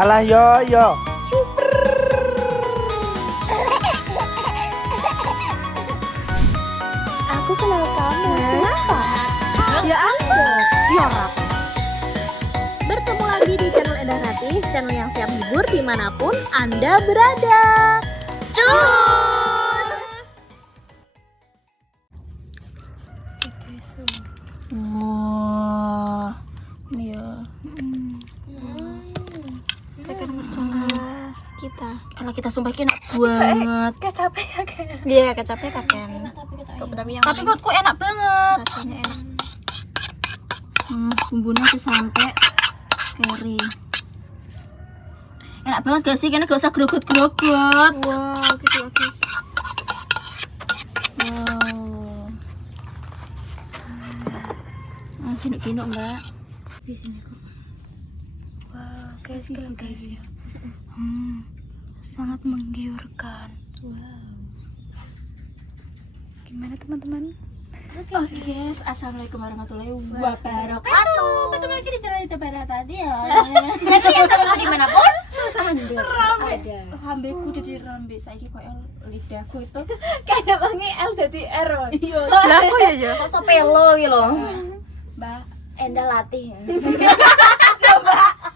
Alah yo. Aku kenal kamu. Siapa? Ya ampun. Yora. Bertemu lagi di channel Endah Ratih, channel yang siap hibur dimanapun Anda berada. Cus! Wah, ini ya. Cekan percuma Kita. kalau kita sumpah enak banget. Kecapek kakek. Iya, kecapnya kakek. Tapi menurutku enak banget. Rasanya enak. Bumbunya tuh sampai kering. Enak banget gak sih? Karena gak usah grogot-grogot. Wow, gitu loh guys. Wow. Ginuk-ginuk mbak. Di sini kok. Wow, guys, keren guys ya. Sangat menggiurkan. Wow. Gimana teman-teman? Oke guys, assalamualaikum warahmatullahi wabarakatuh. Bertemu lagi di channel YouTube tadi ya. Jadi yang selalu dimanapun Anda ada. Rambeku jadi rambe saiki koyo lidahku itu. Kayak panggil L dari R. Iya. Lah kok ya ya? Kok pelo gitu loh. Mbak, Endah latih.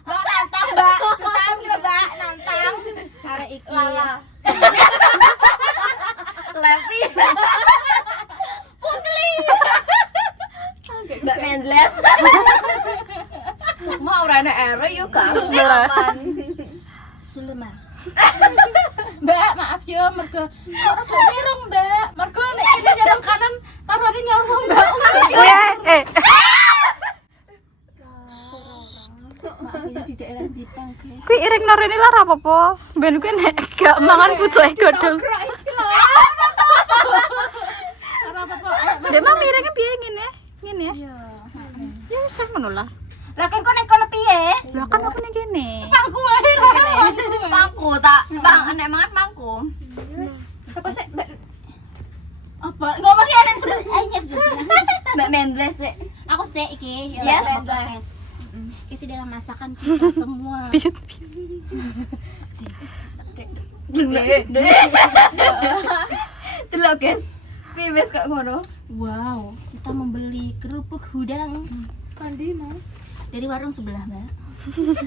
mbak nantang mbak. Kita kira mbak nantang. Karena iki. Lala. Levi. Mbak Mendles. Semua orangnya ero yuk kan. Sulema. Mbak, maaf yo mergo ora dirong mbak. Mergo nek kene jarang kanan taruhane nyorong mbak. Maaf ini di daerah Jepang guys. Kuwi iring norene lara apa-apa. Ben kuwi nek gak mangan pucuke godhong. Ora apa-apa. Dek mah miringnya piye ngene? Ngene ya. Iya. Ya wis ngono lah. Lah kan kok nek kono piye? Lah kan aku ning kene. Pangku wae. Mangku tak, Bang, enak banget mangku. Apa sih mbak? Apa? Ngomong ya nen sebut. Mbak Mendles sih. Aku sih iki. Yes. Yes. Isi dalam masakan kita semua. Pijet. Delok guys. Kuwi wis kok ngono. Wow, kita membeli kerupuk udang Pandino. dari warung sebelah, Mbak.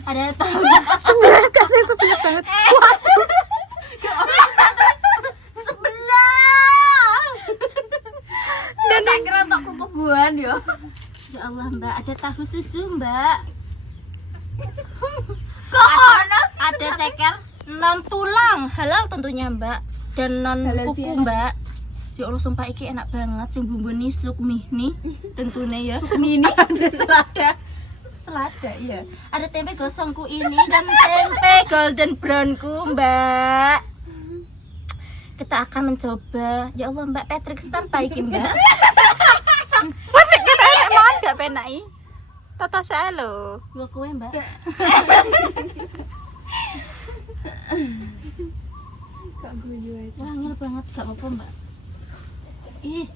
Ada tahu Sebelah kasih sebelah banget. Sebelah. Dan tak kira tok kebuan yo. ya Allah, Mbak, ada tahu susu, Mbak. Kok ono Ada ceker non tulang, halal tentunya, Mbak. Dan non kuku, Mbak. Ya Allah, sumpah iki enak banget sing bumbune sukmi nih, tentunya ya. sukmi ini ada selada. Selada, iya. Ada tempe gosongku ini dan tempe golden brownku, Mbak. Kita akan mencoba. Ya Allah, Mbak Patrick Starta iki, Mbak. Wah nek kene enak mangan gak penaki. Tata sae lho. Gua kowe, Mbak. Kak guyu aja. Wangil banget, gak apa-apa, Mbak. Ih.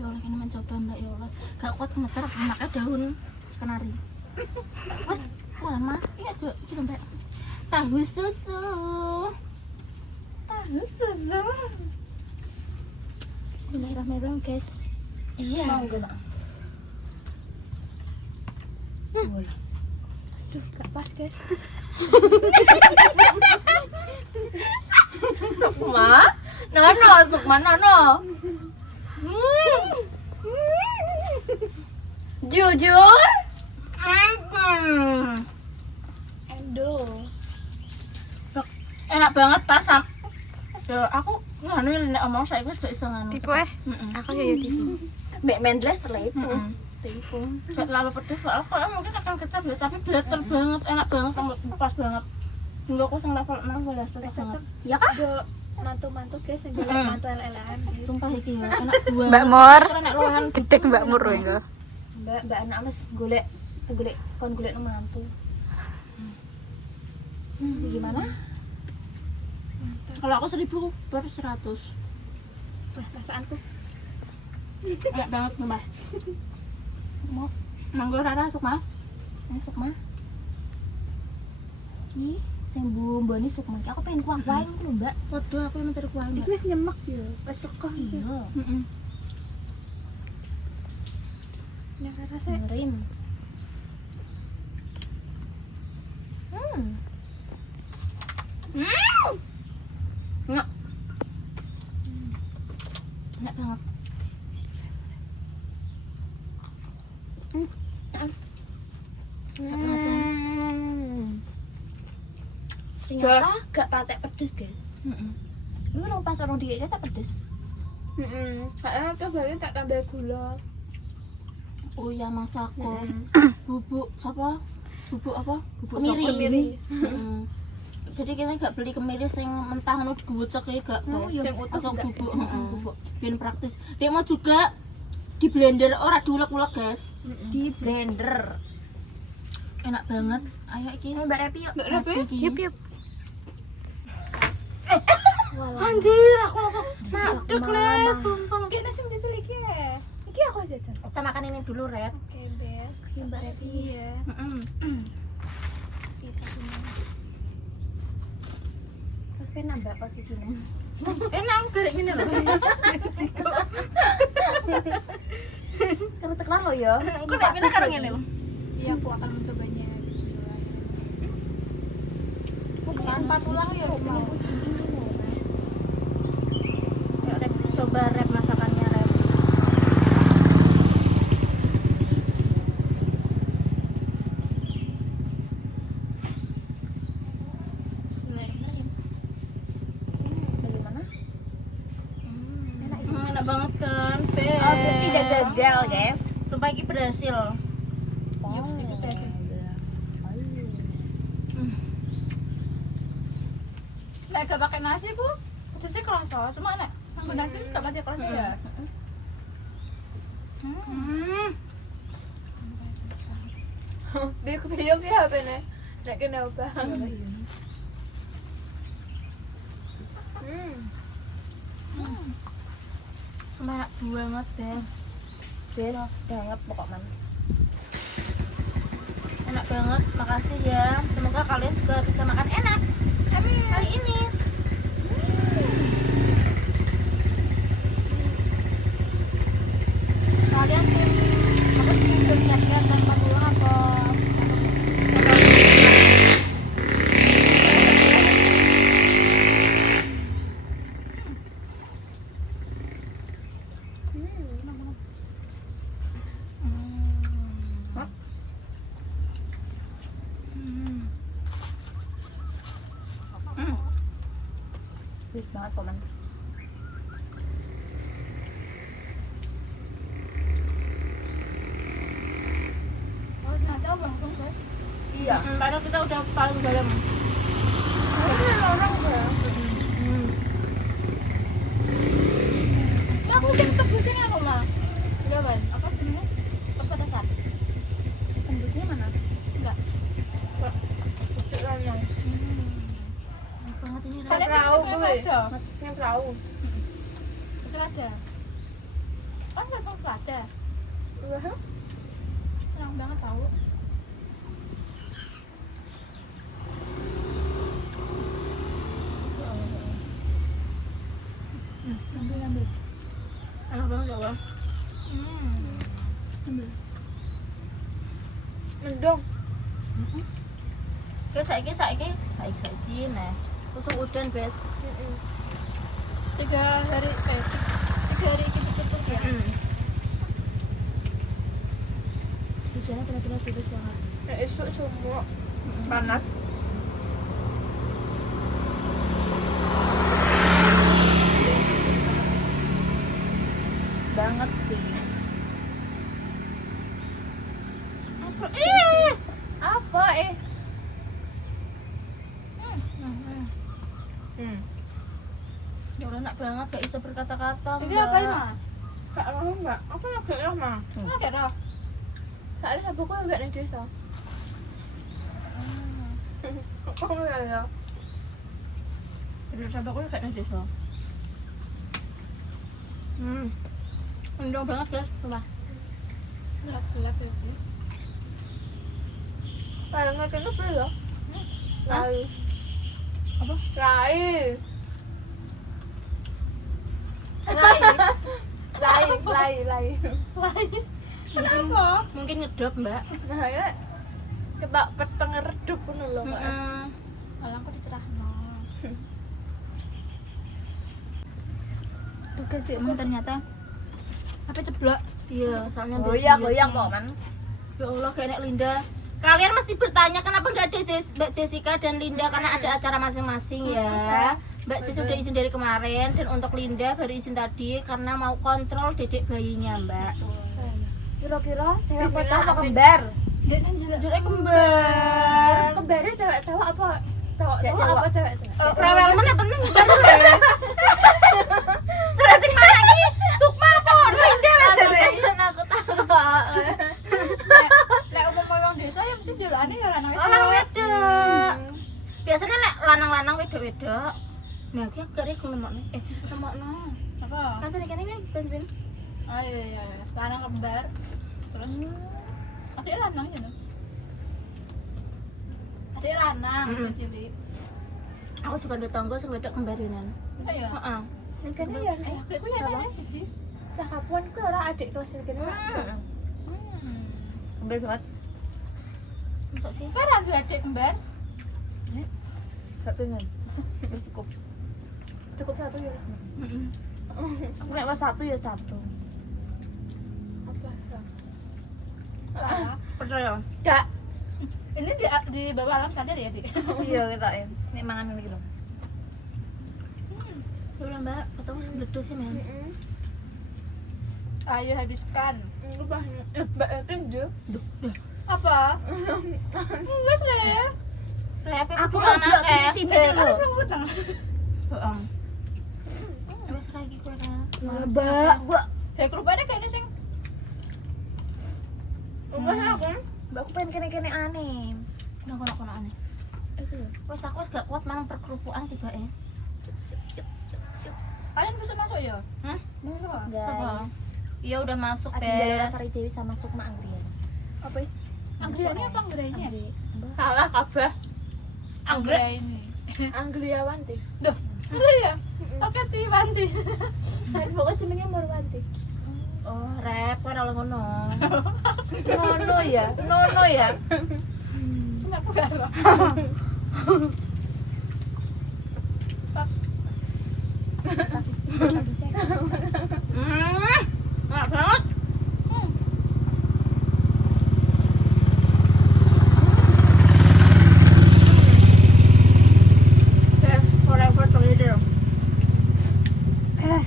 Ya Allah, kena mencoba, Mbak, ya Allah. Gak kuat ngecer anaknya daun kenari. Mas, lama. Iya, coba, Mbak. Tahu susu. Tahu susu. Bismillahirrahmanirrahim, guys. Iya. Mau enggak? Aduh, gak pas guys. Sukma? Nono, Sukma Nono. Jujur? Endo. Enak banget pas ya aku nganu nek omong saiki wis gak iso nganu. Tipe aku ya tipe. Mbak Mendles terlipu. Tipu. Gak terlalu pedes soalnya kok mungkin akan kecap ya, tapi better banget, enak banget, pas banget. Hingga aku sing level 6 udah cocok banget. Ya kan? Do mantu-mantu guys, yang jalan mantu LLM gitu. Sumpah iki ya, enak banget. Mbak Mor. Enak lohan. Gedek Mbak Mor engko. Mbak anak wis golek kon golek mantu. Gimana? Kalau aku 1000 per 100. Wah, perasaanku. Enak banget, Mbak. Mau mangga rara Sukma? Masuk mah. Ih, sing mboni suk mangke aku pengen kuah wae ngono lho, Mbak. Waduh, aku yang mencari kuah, Mbak. Iku wis nyemek ya, wis sekoh iki. Iya, Heeh. Nek rasane serim. Enak. Enak banget. Ternyata gak patek pedes, guys. Heeh. Ini orang pas orang dia tak pedes. Kayaknya tuh baru tak tambah gula. Oh ya masako. Bubuk apa? Bubuk apa? Bubuk Kemiri. soko. Kemiri. Heeh. Jadi kita gak beli kemiri sing mentah ngono digocek ya gak. Oh, iya. Sing utuh Asal enggak? bubuk, bubuk. Biar praktis. Dia mau juga di blender ora diulek-ulek, guys. Di blender. Enak banget. Ayo iki. Mbak Repi yuk. Mbak Repi? Yup yup. Walah. Anjir, aku langsung Madek, les, Les. sumpah. Iki nasi jajal iki ya. Iki aku wis jajal. Kita makan ini dulu, Rep. Oke, Bes. Ini Mbak Repi. Iya. Heeh. Kita sini. Terus pengen nambah posisinya. Enak garek ngene lho. Terus ceklan lo ya. Kok nek ngene karo ngene lho. Iya, aku akan mencobanya. Bismillah. Tanpa tulang ya mau. Rep, coba rep masakannya rep. Bismillahirrahmanirrahim. Bagaimana? Enak banget kan, Bes. Oh, tidak gagal, guys. Sumpah iki berhasil. Oh, itu berarti. Nek gak pakai nasi ku, pedesnya kerasa. Cuma nek nganggo nasi gak pakai kerasa ya. Dia kebayang ya apa nih? Nek kenapa? Sumpah enak banget, Bes. Best banget pokoknya. Enak banget, makasih ya. Semoga kalian juga bisa makan enak. Amin. Kali ini. Kalian tim apa sih yang lihat tanpa tulang apa? Best banget pokoknya. Oh, ada bang, guys. Iya. Padahal kita udah paling dalam. Orang ya. Aku sih tebusin aku mah. Enggak, Ban. Apa jenenge? Pepetesan. Tembusnya mana? Enggak. Cukup Enak banget ini rep. Kalian perahu gue. Yang perahu. Selada. Kan nggak sama selada. Senang banget tahu. Ambil. Enak banget ya, Bang. Mendong. Oke, saiki nah. Tusuk udan, Bes. 3 hari kita tutup ya. Hujannya benar-benar tipis banget. Esok semua panas. Banget sih. Apa Ya udah enak banget, gak bisa berkata-kata, Ini Mbak. apa ini? Kak Roh enggak? Apa lagi Roh mah? Enggak Roh. Kak ada sabuku enggak di desa. Oh ya. Bener sahabatku kayak nasi so. Mendong banget, guys, sumpah. Gelap ya. Kalau nggak kena perlu. Lai. Apa? Lai. Lai. Mungkin ngedop, Mbak. Nah, ya ketak peteng redup ngono lho, Mbak. Malah aku dicerahno. Oke sih, emang ternyata apa ceblok? Iya, soalnya Goyang kok, Man. Ya Allah, kayak Nek Linda. Kalian mesti bertanya kenapa nggak ada Mbak Jessica dan Linda karena ada acara masing-masing ya. Mbak Jess sudah izin dari kemarin dan untuk Linda baru izin tadi karena mau kontrol dedek bayinya, Mbak. Kira-kira cewek kota apa kembar? Dedek kembar. Kembarnya cewek cowok apa? Cowok apa cewek cewek? Rewel mana penting baru ya. Sudah sing mana iki? Sukma apa Linda lah jane. Aku tahu. Lek umum wong desa ya mesti jelane ya lanang Lanang wedok. Biasanya lek lanang-lanang wedok-wedok. Nah, iki gak rek nemokno. Nemokno. apa? Kan sene kene kan ben-ben. Oh iya. Lanang kembar. Terus adik lanang ya. Adik lanang cilik. Aku juga ada tangga sing wedok kembarinan. Oh iya. Heeh. Ini kan ya. Aku ya ada siji. Cakapuan ku ora adik kelas iki. Sembel banget. Masuk sih. Parah tuh adik kembar. Gak pengen. Cukup satu ya. Aku nek mas satu ya satu. Apa? Percaya. Gak. Ini di bawah alam sadar ya, Dik? Iya kita ya. Nek mangan ngene iki lho. Udah Mbak, ketemu sebeledo sih men. Ayo habiskan. Mbak Kenjo. Apa? Wes lah. Rep Aku mau blok tiba-tiba lho. Harus ngutang. Bohong. Wes lagi kowe ra. Mbak, Ya kerupane kayaknya sing Mbak aku. Mbak aku pengen kene-kene aneh. Kono-kono aneh. Wes aku wis gak kuat mang perkerupukan tiba kalian bisa masuk ya? Hah? Masuk. Guys. Iya udah masuk Adinda Bes. Sari Dewi sama Sukma Anggrian. Apa ini? Anggriani apa anggrainya? Salah kabeh. Anggraini. Anggriawanti. Duh, bener ya? Oke, Tiwanti. Kan pokoknya jenenge Marwanti. Oh, rep kowe ora oleh ngono. Nono ya. Kenapa gak ada? Enak banget. Best forever together. Enak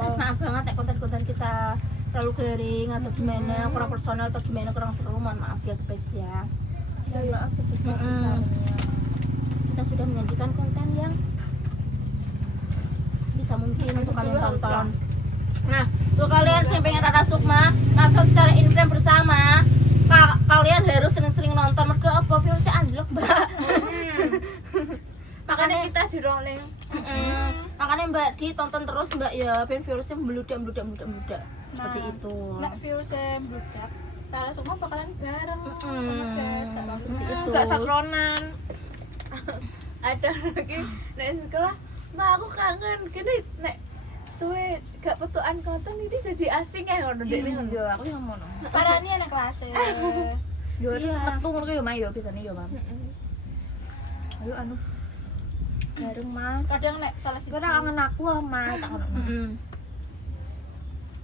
Guys, maaf banget ya konten-konten kita terlalu garing atau gimana, kurang personal atau gimana, kurang seru, mohon maaf ya guys ya. Ya maaf sebesar-besarnya. Kita sudah menyajikan konten yang sebisa mungkin untuk kalian tonton. Nah, untuk kalian yang pengen Rara Sukma masuk secara in-frame bersama, kalian harus sering-sering nonton mergo apa virusnya anjlok, Mbak. Makanya kita di rolling. Makanya Mbak ditonton terus Mbak ya, ben virusnya meludak. Seperti itu. Nek virusnya meledak, Rara semua bakalan bareng. Guys, seperti itu. Gak sakronan. Ada lagi nek sekolah, "Ma aku kangen." Kene nek suwe gak petukan konten ini jadi asing ya ngono dek ning yo aku yang ngono. Parani anak kelas. Yo terus Iya. metu ngono yo Ma yo bisane yo, Mam. Ayo anu. Bareng Ma. Kadang nek salah siji. Kira kangen aku ah, Ma tak ngono.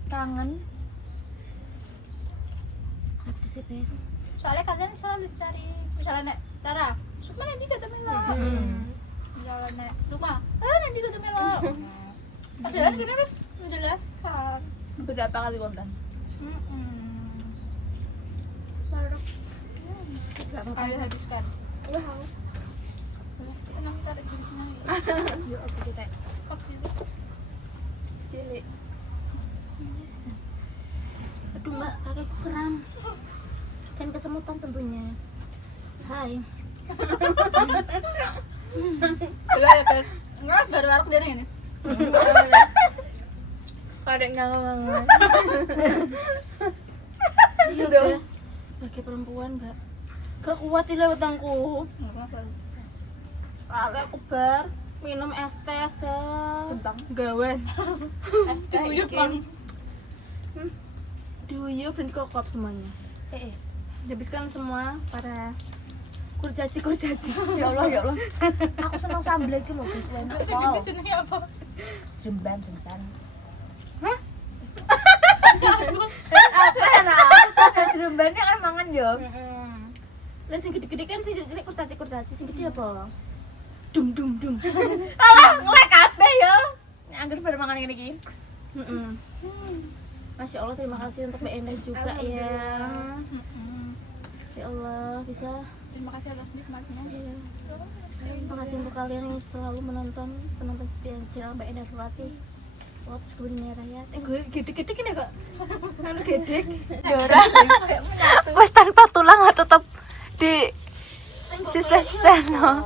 Kangen. Apa sih, Bes? Soalnya kadang selalu cari misalnya nek Rara, Sukma nanti ketemu lo. Misalnya nek Sukma, nanti ketemu lo. Padahal kita harus menjelaskan. Berapa kali konten? Ayo habiskan. Wah. Enam tarik jadinya. Yo aku kita cilik. Aduh Mbak, kakiku kram dan kesemutan tentunya. Hai. Coba ya guys, nggak baru aku dari ini. Kadek ngangong-ngangong. Iya guys, sebagai perempuan Mbak, Gak kuat ini wetengku. Soalnya aku bar minum es teh gawen. Diuyup kan. Diuyup dan kokop semuanya. Habiskan semua para kurcaci. Ya Allah. Aku seneng sambel iki lho, guys. Enak banget. Jenenge apa? Jemban. Hah? Apa ya? Jembannya kan mangan yo. Lah sing gede-gede kan sing cilik kurcaci, sing gede apa? Dum. Alah, ngelek kabeh yo. Angger bar mangan ngene iki. Masya Allah, terima kasih untuk Mbak Endah juga ya. Ya Allah, bisa. Terima kasih atas nikmatnya. Ya. Terima kasih untuk kalian yang selalu penonton setia channel Mbak Endah Nurati. What's Kuliner ya? Gue gede-gede kan ya kok. Kan gede. Dora wes tanpa tulang tetap di sisa-sisa no.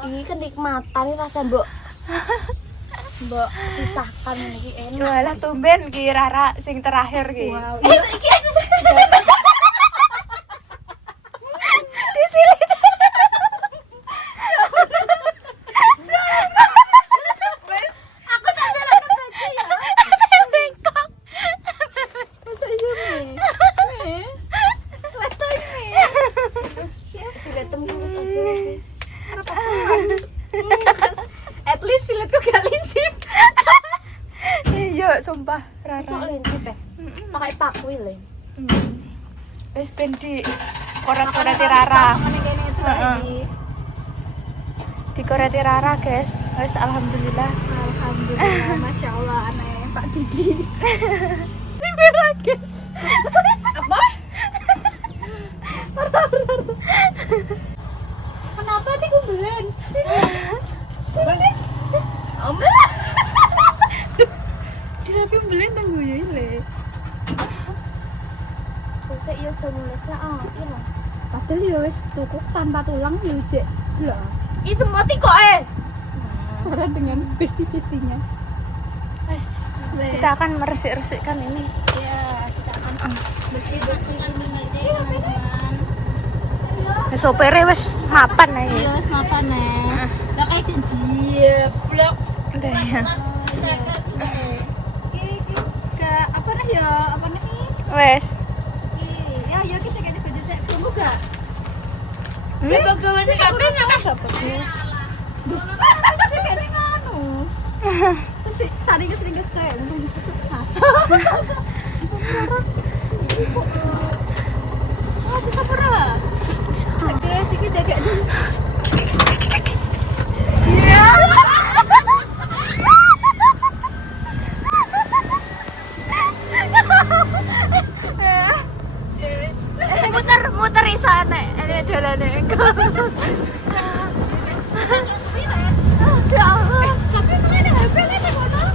Ini kenikmatan rasa mbok sisakan iki enak. Walah tumben ki Rara sing terakhir ki. Wow. Disilit. Aku tak salah baca ya. Bengkok. Masa iya nih? Letoy nih. Terus silet tembus aja. At least siletku gak lincip. Iya, sumpah Sok Rara. lincip ya. Pakai paku le. Wes ben di koret-koreti Rara. Kene itu lagi. Di koreti Rara, guys. Wes alhamdulillah. Alhamdulillah, masya Allah aneh Pak Didi. Apa? Kenapa nih kumbelen? Kenapa kumbelen nang gue le? Terus iya nulis iya. Padahal ya wis tuku tanpa tulang ya jek. Lah, Ih semoti kok karena dengan besti-bestinya. Wes. Kita akan meresik-resikkan ini. Ya, kita akan bersih-bersih ini aja ya, teman-teman. Wes opere wes mapan ae. Iya, wis mapan nih. Lah kayak jeblok. Udah ya. Iki gak apa nih ya? Apa nih? Wes. Ya kita kayaknya beda sih. Tunggu gak? Ya bagaimana kabeh Gak bagus. Duh, kayaknya nganu. Terus tadi sering kesel, untung bisa sasa. Oh, susah berat. Guys, ini jaga dulu. Muter iso nek ini dolane engko. Ya Allah. Tapi emang ada HP nih di kono.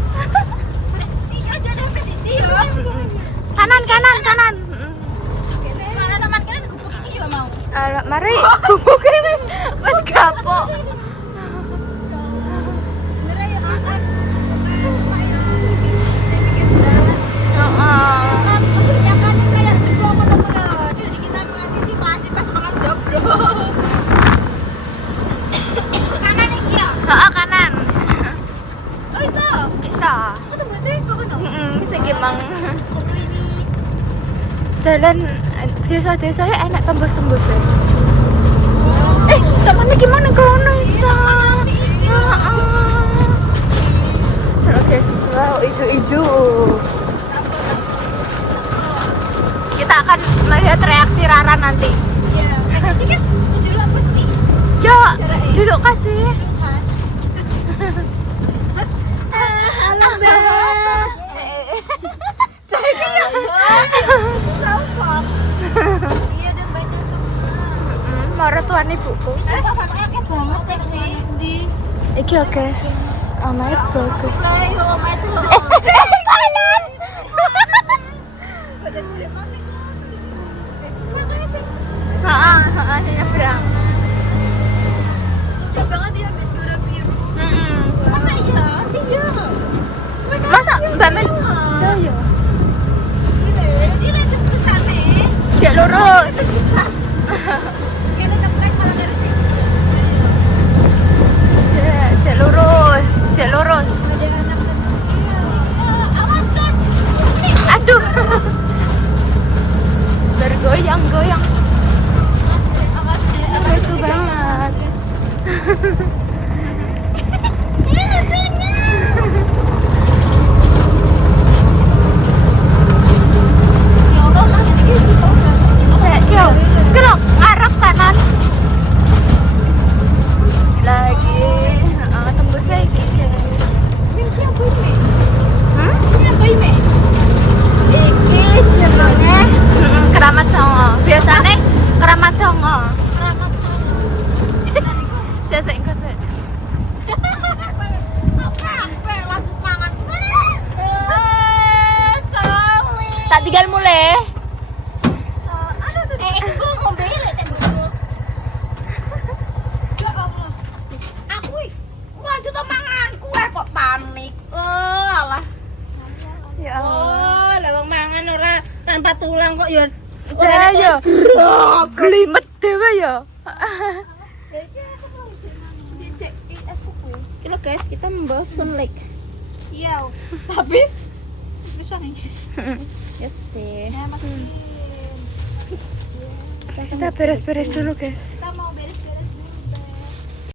Iya, aja ada HP siji ya. Kanan. Mana teman kalian gubuk iki juga mau. Alah, mari bubuke wis gapok. Sebenarnya ya akan cuma ya bikin jalan. Heeh. Kebanyakan kayak jeblok bener-bener. Jadi kita mengantisipasi pas makan jeblok. Kanan iki ya? Heeh, kanan. Oh iso. Bisa. Aku tunggu sih kok kono. Sing gimang Seru ini. dalan desa-desa ya enak tembus-tembus ya. Teman gimana kono iso? Heeh. Terus guys, wow ijo-ijo. Kita akan melihat reaksi Rara nanti. Iya. Nanti kan sejauh apa sih? Yo, duduk kasih. Halo, Mbak. Sampah. Iya, dan banyak semua. Mau tuan ibuku. Bapaknya akeh banget di. Iki ya guys, omae bagus. Ayo, Oma itu loh. Kanan. Makanya sih Heeh, sing nyebrang. sudah banget ya habis gara biru. Masa iya? Iya. Masa Mbak Men? Dah ya. Ini aja pesane. Dia lurus. Cek lurus. Ada anak terus. Awas guys. Aduh. Bergoyang-goyang. Awas deh. Lucu banget. Ini lucunya. Ya Allah, makin tinggi sih tau gak? Cek yo. Gerak ngarep kanan. Lagi tembus lagi guys. Iki jenenge Keramat Songo. Biasane Keramat Songo. Keramat sama. Sesek engko sek. Sampai lagu mangan. Sorry. Tak tinggal mulai. Aduh tuh. Gue ngombe lek tak dulu. Ya Allah. Aku maju to mangan kue kok panik. Alah. Ya Oh, lawang mangan ora tanpa tulang kok ya. Udah ya. Glimet dewe ya. Ini guys, kita membawa sunlight. Iya. Tapi wis wae. Yes deh. Ya masukin. Kita beres-beres dulu guys. Kita mau